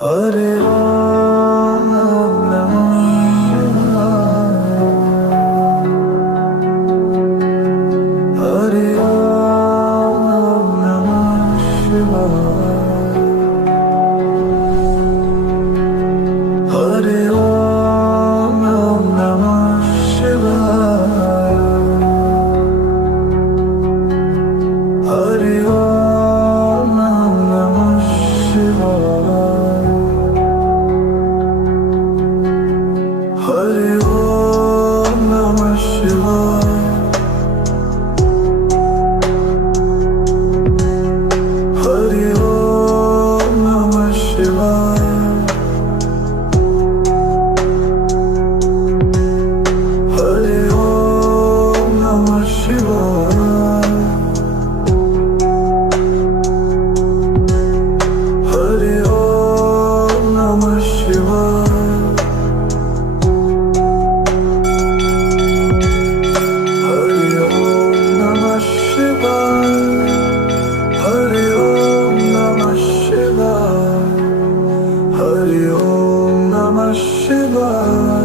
Hare Ram, Ram Namah Shivaya. Hare Ram, Ram Namah Shivaya. Hare Ram, Ram Namah Shivaya. Hare Ram, Ram Namah Shivaya. Hare Om Namah Shivaya. Hare Om Namah Shivaya. Hare Om Namah Shivaya. Hare Om Namah Shivaya. Hare Om Namah Shivaya. Hare Om Namah Shivaya. Hare Om Namah Shivaya.